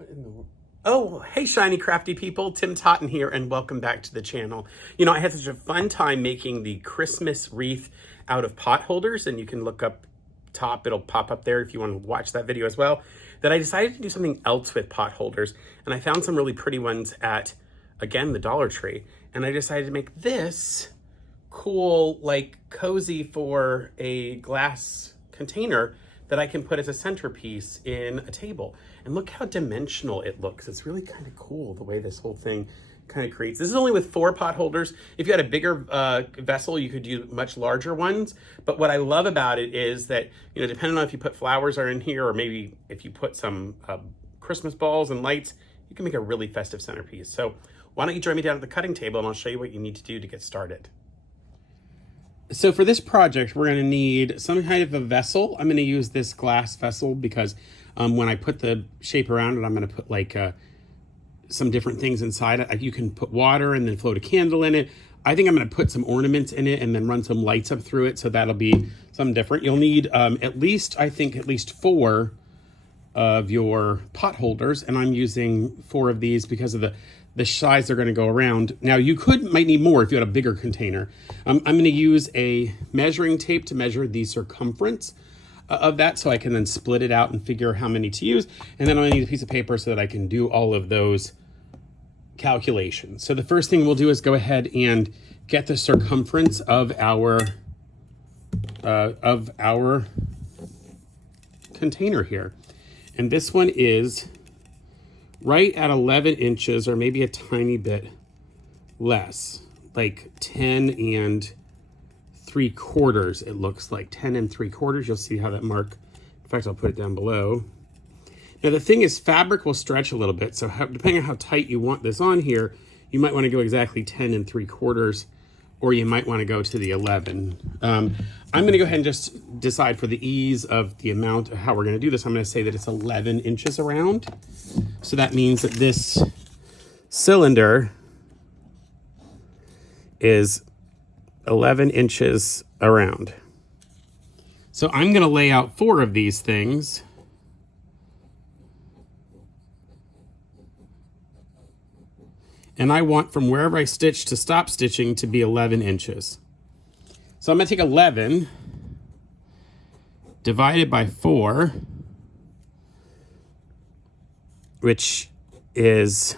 What in the world? Oh, hey, shiny crafty people. Tim Totten here, and welcome back to the channel. You know, I had such a fun time making the Christmas wreath out of pot holders, and you can look up top, it'll pop up there if you want to watch that video as well, that I decided to do something else with pot holders, and I found some really pretty ones at, again, the Dollar Tree, and I decided to make this cool, like, cozy for a glass container that I can put as a centerpiece in a table. And look how dimensional it looks. It's really kind of cool the way this whole thing kind of creates. This is only with 4 pot holders. If you had a bigger vessel, you could do much larger ones. But what I love about it is that, you know, depending on if you put flowers are in here, or maybe if you put some Christmas balls and lights, you can make a really festive centerpiece. So why don't you join me down at the cutting table and I'll show you what you need to do to get started. So for this project, we're gonna need some kind of a vessel. I'm gonna use this glass vessel because when I put the shape around it, I'm gonna put like some different things inside it. You can put water and then float a candle in it. I think I'm gonna put some ornaments in it and then run some lights up through it, so that'll be something different. You'll need at least 4 of your pot holders, and I'm using 4 of these because of the size they're going to go around. Now you might need more if you had a bigger container. I'm going to use a measuring tape to measure the circumference of that, so I can then split it out and figure how many to use. And then I'm going to need a piece of paper so that I can do all of those calculations. So the first thing we'll do is go ahead and get the circumference of our container here. And this one is right at 11 inches, or maybe a tiny bit less, like 10 3/4, it looks like 10 3/4. You'll see how that mark, in fact, I'll put it down below. Now the thing is, fabric will stretch a little bit, so depending on how tight you want this on here, you might want to go exactly 10 3/4, or you might want to go to the 11. I'm going to go ahead and just decide for the ease of the amount of how we're going to do this. I'm going to say that it's 11 inches around. So that means that this cylinder is 11 inches around. So I'm going to lay out 4 of these things. And I want from wherever I stitch to stop stitching to be 11 inches. So I'm going to take 11 divided by 4, which is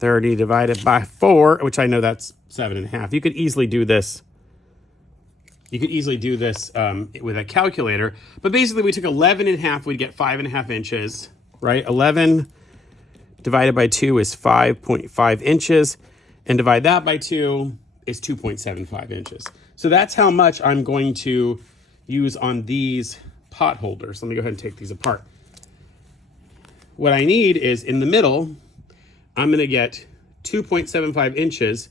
30 divided by 4, which I know that's 7.5. You could easily do this. You could easily do this with a calculator. But basically, we took 11.5, we'd get 5.5 inches, right? 11 divided by 2 is 5.5 inches, and divide that by 2 is 2.75 inches. So that's how much I'm going to use on these pot holders. Let me go ahead and take these apart. What I need is, in the middle, I'm going to get 2.75 inches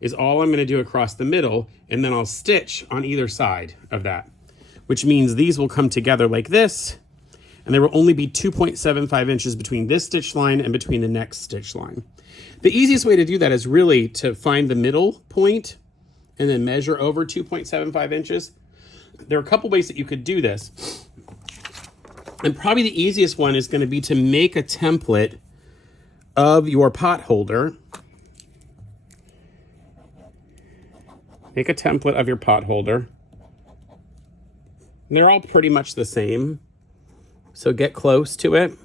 is all I'm going to do across the middle, and then I'll stitch on either side of that, which means these will come together like this, and there will only be 2.75 inches between this stitch line and between the next stitch line. The easiest way to do that is really to find the middle point and then measure over 2.75 inches. There are a couple ways that you could do this. And probably the easiest one is going to be to make a template of your pot holder. Make a template of your pot holder. They're all pretty much the same, so get close to it.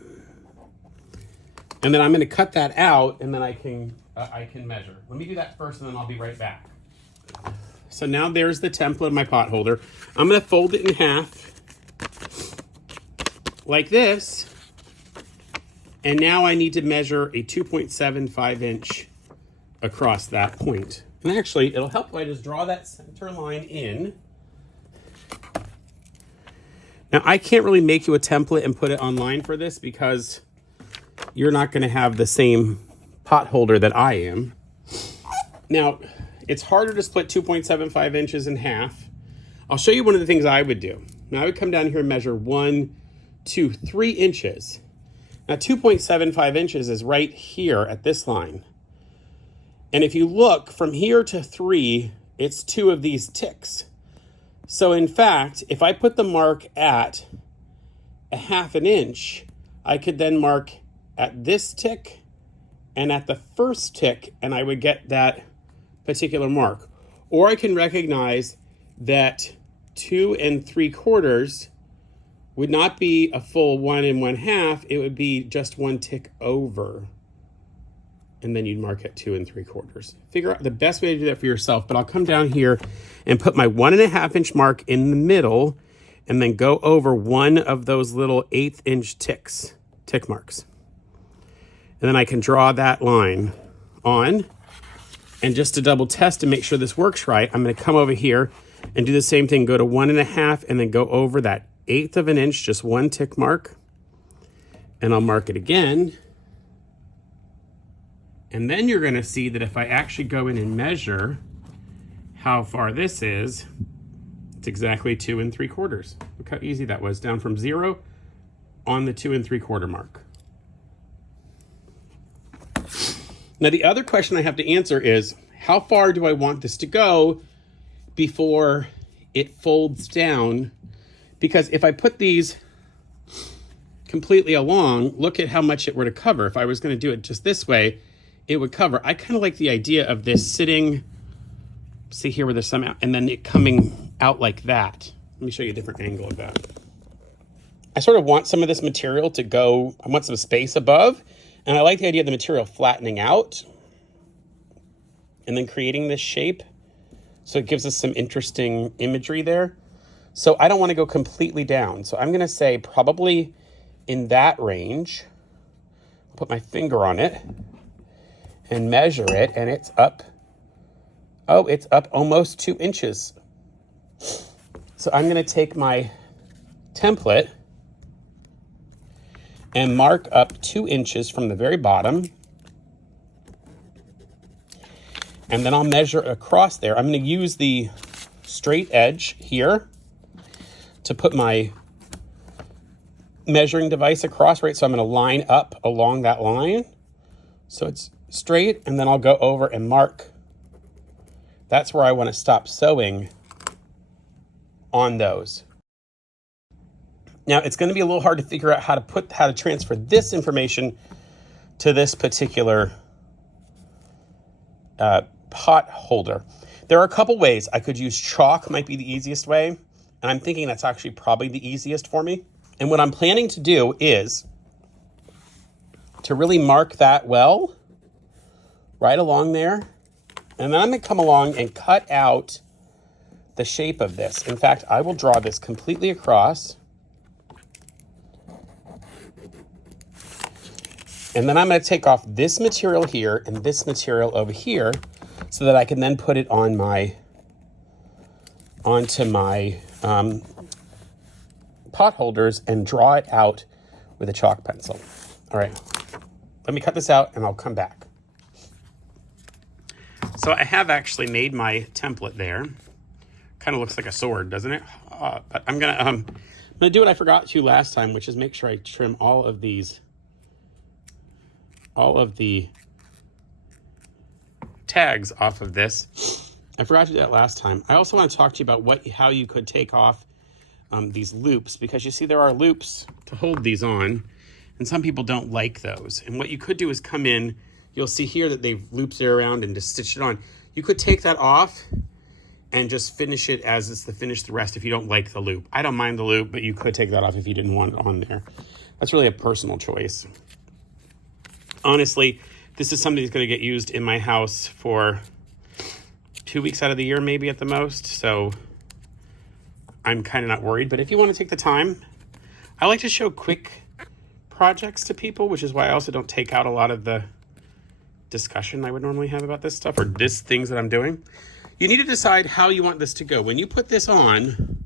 And then I'm going to cut that out, and then I can measure. Let me do that first, and then I'll be right back. So now there's the template of my pot holder. I'm going to fold it in half like this. And now I need to measure a 2.75 inch across that point. And actually, it'll help if I just draw that center line in. Now, I can't really make you a template and put it online for this because you're not going to have the same pot holder that I am. Now, it's harder to split 2.75 inches in half. I'll show you one of the things I would do. Now, I would come down here and measure 1, 2, 3 inches. Now, 2.75 inches is right here at this line. And if you look from here to 3, it's 2 of these ticks. So in fact, if I put the mark at a 1/2 inch, I could then mark at this tick and at the first tick, and I would get that particular mark. Or I can recognize that 2 3/4 would not be a full 1 1/2, it would be just 1 tick over. And then you'd mark at 2 3/4. Figure out the best way to do that for yourself, but I'll come down here and put my 1 1/2 inch mark in the middle and then go over one of those little 1/8 inch tick marks. And then I can draw that line on. And just to double test and make sure this works right, I'm going to come over here and do the same thing. Go to 1 1/2 and then go over that 1/8 of an inch, just one tick mark. And I'll mark it again. And then you're going to see that if I actually go in and measure how far this is, it's exactly 2 3/4. Look how easy that was, down from 0 on the 2 3/4 mark. Now, the other question I have to answer is, how far do I want this to go before it folds down? Because if I put these completely along, look at how much it were to cover. If I was going to do it just this way, it would cover. I kind of like the idea of this sitting, see here where there's some out, and then it coming out like that. Let me show you a different angle of that. I sort of want some of this material to go, I want some space above. And I like the idea of the material flattening out and then creating this shape. So it gives us some interesting imagery there. So I don't want to go completely down. So I'm going to say probably in that range. I'll put my finger on it and measure it, and it's up. Oh, it's up almost 2 inches. So I'm going to take my template and mark up 2 inches from the very bottom. And then I'll measure across there. I'm going to use the straight edge here to put my measuring device across, right? So I'm going to line up along that line. So it's straight, and then I'll go over and mark. That's where I want to stop sewing on those. Now, it's going to be a little hard to figure out how to transfer this information to this particular pot holder. There are a couple ways. I could use chalk, might be the easiest way, and I'm thinking that's actually probably the easiest for me. And what I'm planning to do is to really mark that well, right along there, and then I'm going to come along and cut out the shape of this. In fact, I will draw this completely across. And then I'm going to take off this material here and this material over here so that I can then put it on onto my pot holders and draw it out with a chalk pencil. All right, let me cut this out and I'll come back. So I have actually made my template there. Kind of looks like a sword, doesn't it? But I'm gonna do what I forgot to last time, which is make sure I trim all of the tags off of this. I forgot to do that last time. I also want to talk to you about how you could take off these loops, because you see there are loops to hold these on, and some people don't like those. And what you could do is come in, you'll see here that they've looped it around and just stitched it on. You could take that off and just finish it as it's finish the rest if you don't like the loop. I don't mind the loop, but you could take that off if you didn't want it on there. That's really a personal choice. Honestly, this is something that's going to get used in my house for 2 weeks out of the year, maybe at the most. So I'm kind of not worried. But if you want to take the time, I like to show quick projects to people, which is why I also don't take out a lot of the discussion I would normally have about this stuff or things that I'm doing. You need to decide how you want this to go. When you put this on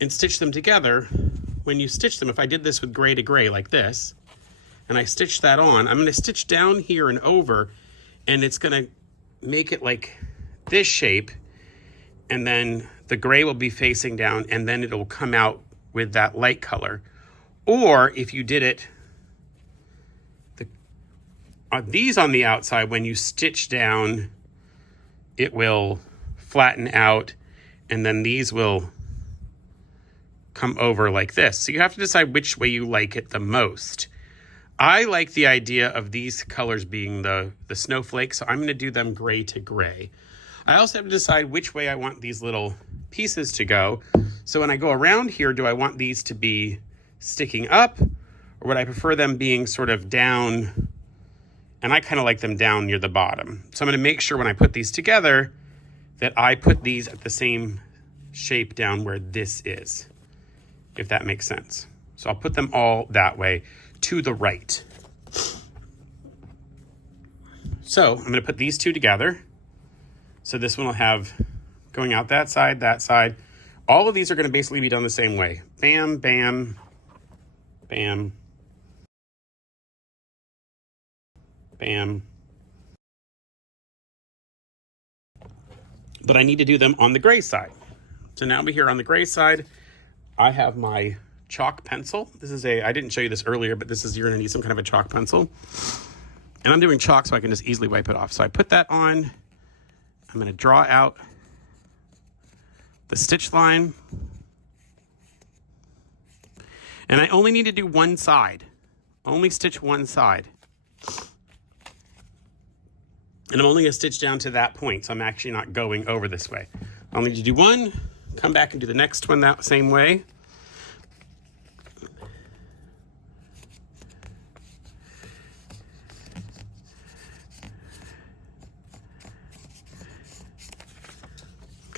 and stitch them together, when you stitch them, if I did this with gray to gray like this, and I stitch that on, I'm going to stitch down here and over, and it's going to make it like this shape, and then the gray will be facing down, and then it'll come out with that light color. Or if you did it, these on the outside, when you stitch down, it will flatten out, and then these will come over like this. So you have to decide which way you like it the most. I like the idea of these colors being the snowflake, so I'm going to do them gray to gray. I also have to decide which way I want these little pieces to go. So when I go around here, do I want these to be sticking up, or would I prefer them being sort of down? And I kind of like them down near the bottom. So I'm going to make sure when I put these together that I put these at the same shape down where this is, if that makes sense. So I'll put them all that way to the right. So I'm going to put these two together. So this one will have going out that side, that side. All of these are going to basically be done the same way. Bam, bam, bam, bam. But I need to do them on the gray side. So now we're here on the gray side. I have my chalk pencil. This is I didn't show you this earlier, but you're gonna need some kind of a chalk pencil. And I'm doing chalk so I can just easily wipe it off. So I put that on. I'm gonna draw out the stitch line. And I only need to do one side. Only stitch one side. And I'm only gonna stitch down to that point, so I'm actually not going over this way. I'll need to do one, come back and do the next one that same way.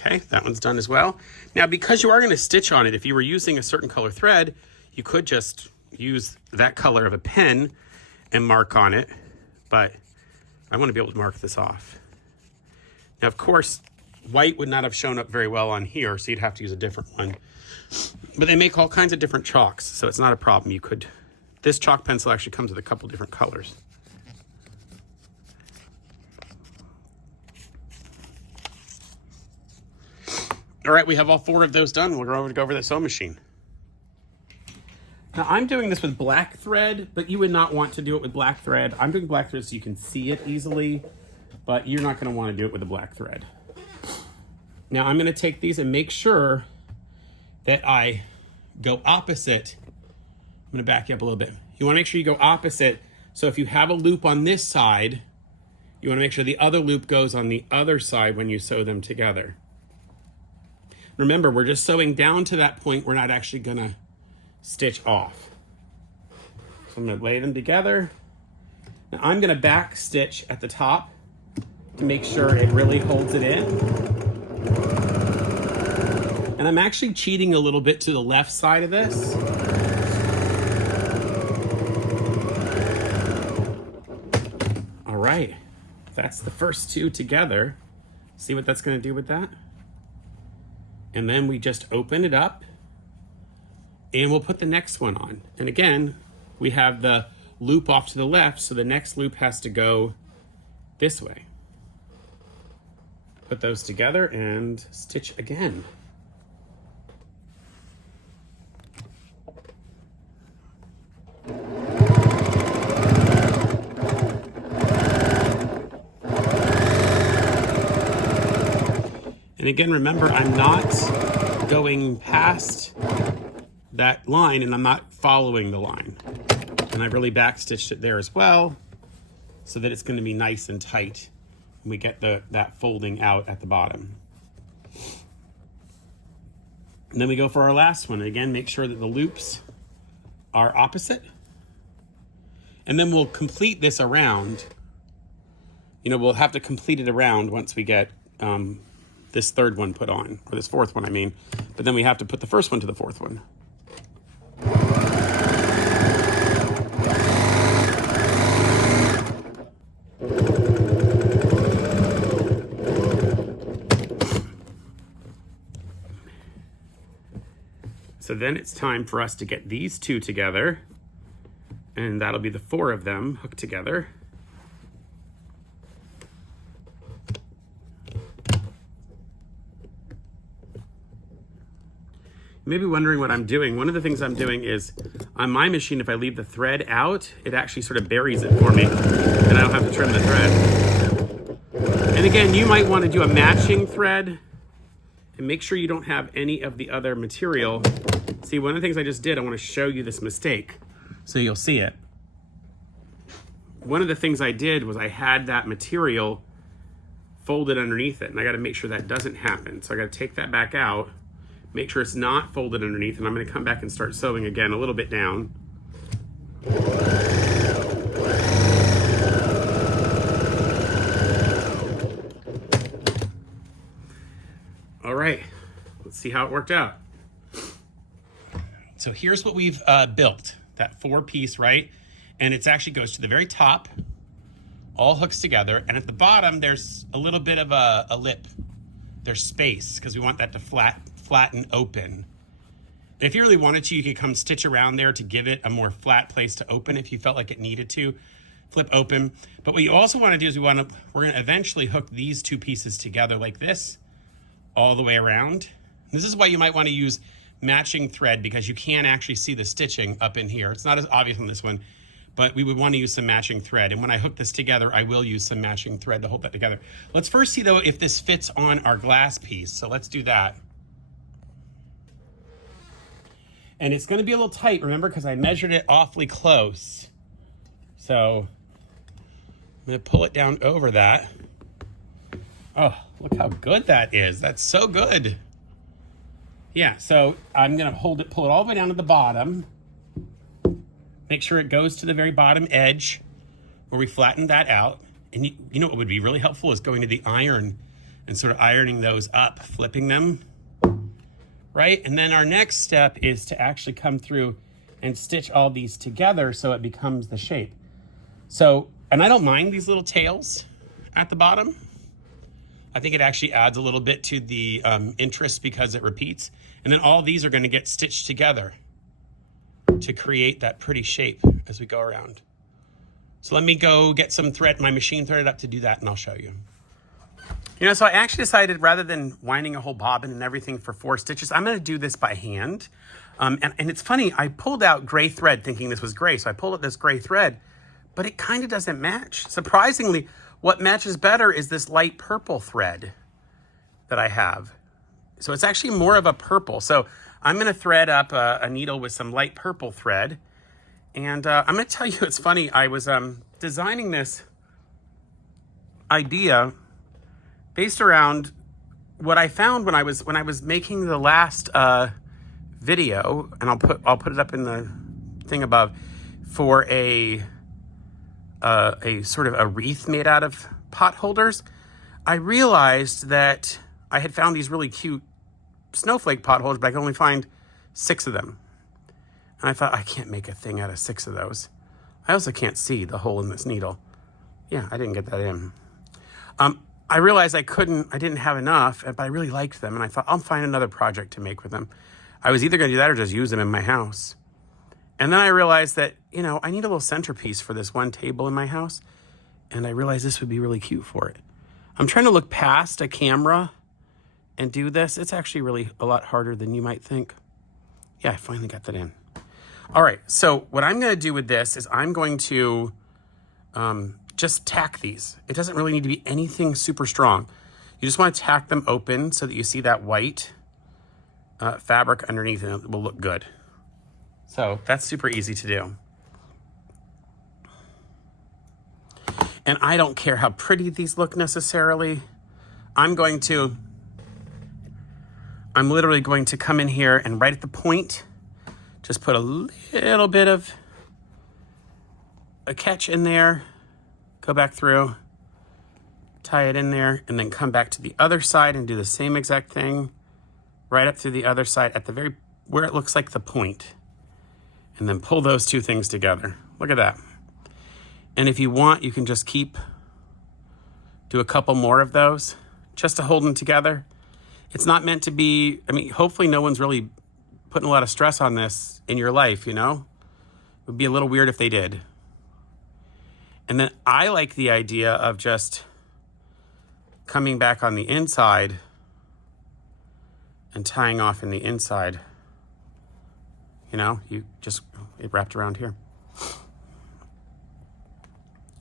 Okay, that one's done as well. Now, because you are gonna stitch on it, if you were using a certain color thread, you could just use that color of a pen and mark on it, but I want to be able to mark this off. Now, of course, white would not have shown up very well on here, so you'd have to use a different one. But they make all kinds of different chalks, so it's not a problem. This chalk pencil actually comes with a couple different colors. All right, we have all 4 of those done. We'll go over the sewing machine. Now, I'm doing this with black thread, but you would not want to do it with black thread. I'm doing black thread so you can see it easily, but you're not going to want to do it with a black thread. Now, I'm going to take these and make sure that I go opposite. I'm going to back you up a little bit. You want to make sure you go opposite. So if you have a loop on this side, you want to make sure the other loop goes on the other side when you sew them together. Remember, we're just sewing down to that point. We're not actually going to stitch off. So I'm going to lay them together. Now I'm going to back stitch at the top to make sure it really holds it in. And I'm actually cheating a little bit to the left side of this. All right, that's the first 2 together. See what that's going to do with that? And then we just open it up and we'll put the next one on. And again, we have the loop off to the left, so the next loop has to go this way. Put those together and stitch again. And again, remember, I'm not going past that line and I'm not following the line. And I really backstitched it there as well so that it's going to be nice and tight when we get that folding out at the bottom. And then we go for our last one. Again, make sure that the loops are opposite. And then we'll complete this around. We'll have to complete it around once we get this third one put on, or this fourth one, I mean. But then we have to put the first one to the fourth one. So then it's time for us to get these 2 together, and that'll be the 4 of them hooked together. You may be wondering what I'm doing. One of the things I'm doing is, on my machine, if I leave the thread out, it actually sort of buries it for me, and I don't have to trim the thread. And again, you might want to do a matching thread, and make sure you don't have any of the other material. See, one of the things I just did, I want to show you this mistake, so you'll see it. one of the things I did was I had that material folded underneath it, and I got to make sure that doesn't happen. So I got to take that back out, make sure it's not folded underneath, and I'm going to come back and start sewing again a little bit down. All right, let's see how it worked out. So here's what we've built, that 4-piece, right? And it actually goes to the very top, all hooks together, and at the bottom there's a little bit of a lip. There's space because we want that to flatten open. And if you really wanted to, you could come stitch around there to give it a more flat place to open if you felt like it needed to flip open. But what you also want to do is we're going to eventually hook these 2 pieces together like this all the way around. This is why you might want to use matching thread, because you can actually see the stitching up in here. It's not as obvious on this one, but we would want to use some matching thread. And when I hook this together, I will use some matching thread to hold that together. Let's first see though if this fits on our glass piece. So let's do that. And it's going to be a little tight, remember, because I measured it awfully close. So I'm going to pull it down over that. Oh, look how good that is. That's so good. Yeah, so I'm going to pull it all the way down to the bottom. Make sure it goes to the very bottom edge where we flatten that out. And you know what would be really helpful is going to the iron and sort of ironing those up, flipping them, right? And then our next step is to actually come through and stitch all these together so it becomes the shape. So, and I don't mind these little tails at the bottom. I think it actually adds a little bit to the interest because it repeats. And then all these are going to get stitched together to create that pretty shape as we go around. So let me go get some thread, my machine threaded up to do that, and I'll show you. You know, so I actually decided rather than winding a whole bobbin and everything for 4 stitches, I'm going to do this by hand. And it's funny, I pulled out gray thread thinking this was gray. So I pulled out this gray thread, but it kind of doesn't match. Surprisingly, what matches better is this light purple thread that I have. So it's actually more of a purple. So I'm going to thread up a needle with some light purple thread. And I'm going to tell you, it's funny. I was designing this idea based around what I found when I was making the last video, and I'll put it up in the thing above, for a sort of a wreath made out of potholders. I realized that I had found these really cute snowflake potholders, but I could only find 6 of them. And I thought, I can't make a thing out of 6 of those. I also can't see the hole in this needle. Yeah, I didn't get that in. I realized I didn't have enough, but I really liked them. And I thought, I'll find another project to make with them. I was either going to do that or just use them in my house. And then I realized that, you know, I need a little centerpiece for this one table in my house. And I realized this would be really cute for it. I'm trying to look past a camera and do this. It's actually really a lot harder than you might think. Yeah, I finally got that in. All right, so what I'm going to do with this is I'm going to just tack these. It doesn't really need to be anything super strong. You just want to tack them open so that you see that white fabric underneath, and it will look good. So that's super easy to do. And I don't care how pretty these look necessarily. I'm literally going to come in here and right at the point, just put a little bit of a catch in there, go back through, tie it in there, and then come back to the other side and do the same exact thing right up through the other side at the very, where it looks like the point. And then pull those 2 things together. Look at that. And if you want, you can just do a couple more of those just to hold them together. It's not meant to be, I mean, hopefully no one's really putting a lot of stress on this in your life, you know? It would be a little weird if they did. And then I like the idea of just coming back on the inside and tying off in the inside. You know, it wrapped around here.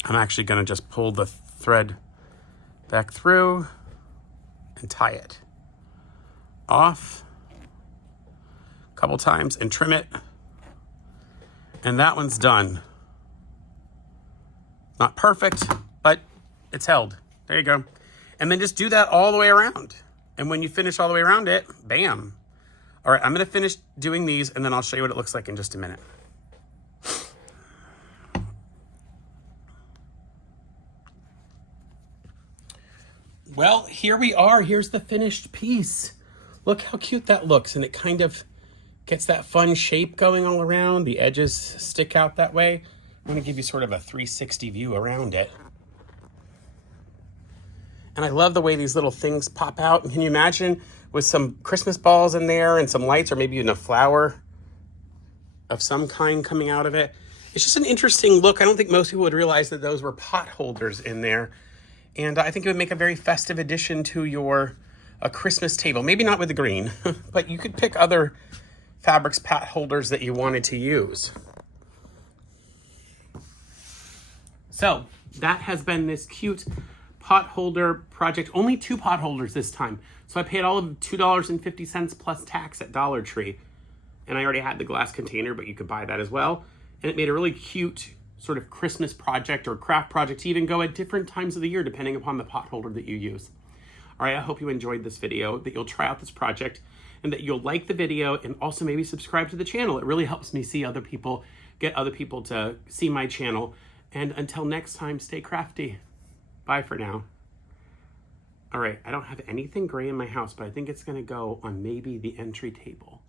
I'm actually gonna just pull the thread back through and tie it off a couple times and trim it. And that one's done. Not perfect, but it's held. There you go. And then just do that all the way around. And when you finish all the way around it, bam. All right, I'm gonna finish doing these and then I'll show you what it looks like in just a minute. Well, here we are. Here's the finished piece. Look how cute that looks. And it kind of gets that fun shape going all around. The edges stick out that way. I'm gonna give you sort of a 360 view around it. And I love the way these little things pop out. And can you imagine with some Christmas balls in there and some lights, or maybe even a flower of some kind coming out of it? It's just an interesting look. I don't think most people would realize that those were pot holders in there. And I think it would make a very festive addition to your Christmas table. Maybe not with the green, but you could pick other fabrics pot holders that you wanted to use. So that has been this cute pot holder project. Only 2 pot holders this time. So I paid all of $2.50 plus tax at Dollar Tree. And I already had the glass container, but you could buy that as well. And it made a really cute sort of Christmas project or craft project to even go at different times of the year, depending upon the pot holder that you use. All right, I hope you enjoyed this video, that you'll try out this project, and that you'll like the video and also maybe subscribe to the channel. It really helps me see other people, get other people to see my channel. And until next time, stay crafty. Bye for now. All right, I don't have anything gray in my house, but I think it's gonna go on maybe the entry table.